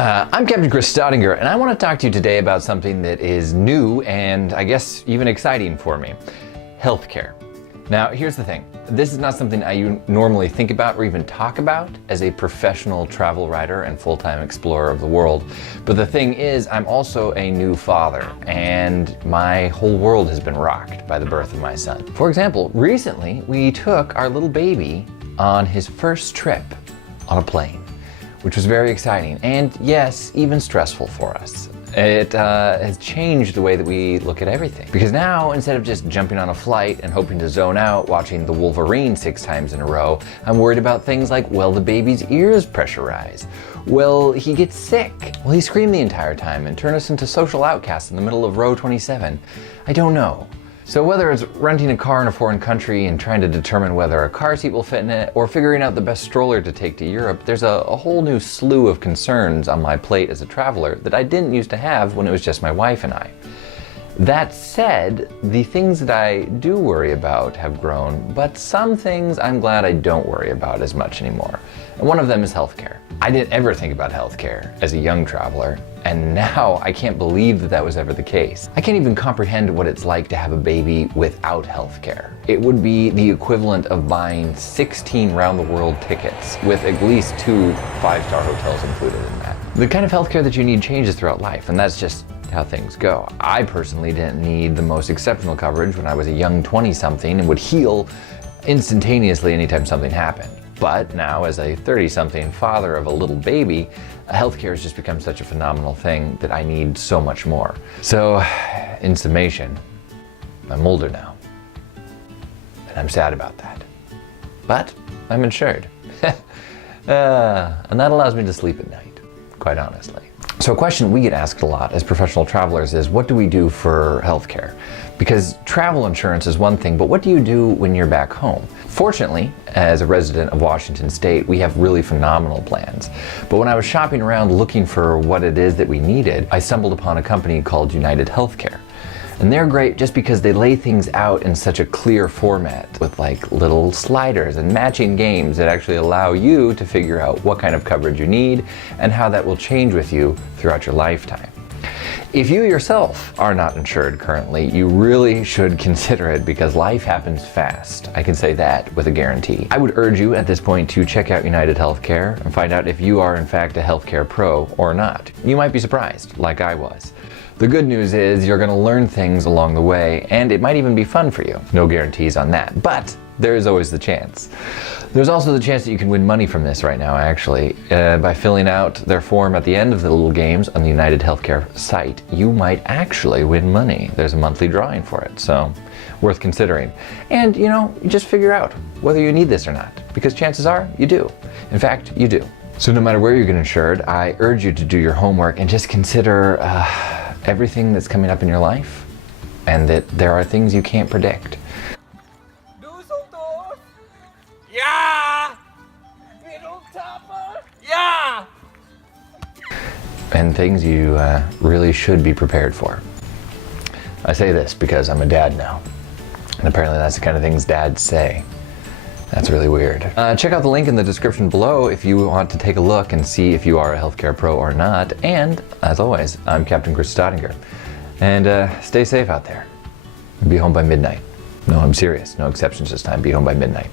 I'm Captain Chris Staudinger, and I want to talk to you today about something that is new and I guess even exciting for me. Healthcare. Now, here's the thing. This is not something I normally think about or even talk about as a professional travel writer and full-time explorer of the world. But the thing is, I'm also a new father, and my whole world has been rocked by the birth of my son. For example, recently we took our little baby on his first trip on a plane, which was very exciting and, yes, even stressful for us. It has changed the way that we look at everything. Because now, instead of just jumping on a flight and hoping to zone out watching the Wolverine 6 times in a row, I'm worried about things like, will the baby's ears pressurize? Will he get sick? Will he scream the entire time and turn us into social outcasts in the middle of row 27? I don't know. So whether it's renting a car in a foreign country and trying to determine whether a car seat will fit in it, or figuring out the best stroller to take to Europe, there's a whole new slew of concerns on my plate as a traveler that I didn't used to have when it was just my wife and I. That said, the things that I do worry about have grown, but some things I'm glad I don't worry about as much anymore. And one of them is healthcare. I didn't ever think about healthcare as a young traveler, and now I can't believe that that was ever the case. I can't even comprehend what it's like to have a baby without healthcare. It would be the equivalent of buying 16 round-the-world tickets with at least 2 5-star hotels included in that. The kind of healthcare that you need changes throughout life, and that's just how things go. I personally didn't need the most exceptional coverage when I was a young 20-something and would heal instantaneously anytime something happened. But now, as a 30-something father of a little baby, healthcare has just become such a phenomenal thing that I need so much more. So, in summation, I'm older now, and I'm sad about that. But I'm insured, and that allows me to sleep at night, quite honestly. So a question we get asked a lot as professional travelers is, what do we do for healthcare? Because travel insurance is one thing, but what do you do when you're back home? Fortunately, as a resident of Washington State, we have really phenomenal plans. But when I was shopping around looking for what it is that we needed, I stumbled upon a company called United Healthcare. And they're great just because they lay things out in such a clear format with like little sliders and matching games that actually allow you to figure out what kind of coverage you need and how that will change with you throughout your lifetime. If you yourself are not insured currently, you really should consider it because life happens fast. I can say that with a guarantee. I would urge you at this point to check out United Healthcare and find out if you are in fact a healthcare pro or not. You might be surprised, like I was. The good news is you're going to learn things along the way, and it might even be fun for you. No guarantees on that, but there is always the chance. There's also the chance that you can win money from this right now, actually. By filling out their form at the end of the little games on the United Healthcare site, you might actually win money. There's a monthly drawing for it, so worth considering. And, you know, just figure out whether you need this or not, because chances are you do. In fact, you do. So no matter where you get insured, I urge you to do your homework and just consider everything that's coming up in your life, and that there are things you can't predict. Ja! Wereldtopper! Ja! And things you really should be prepared for. I say this because I'm a dad now, and apparently that's the kind of things dads say. That's really weird. Check out the link in the description below if you want to take a look and see if you are a healthcare pro or not. And, as always, I'm Captain Chris Staudinger. And stay safe out there. Be home by midnight. No, I'm serious. No exceptions this time. Be home by midnight.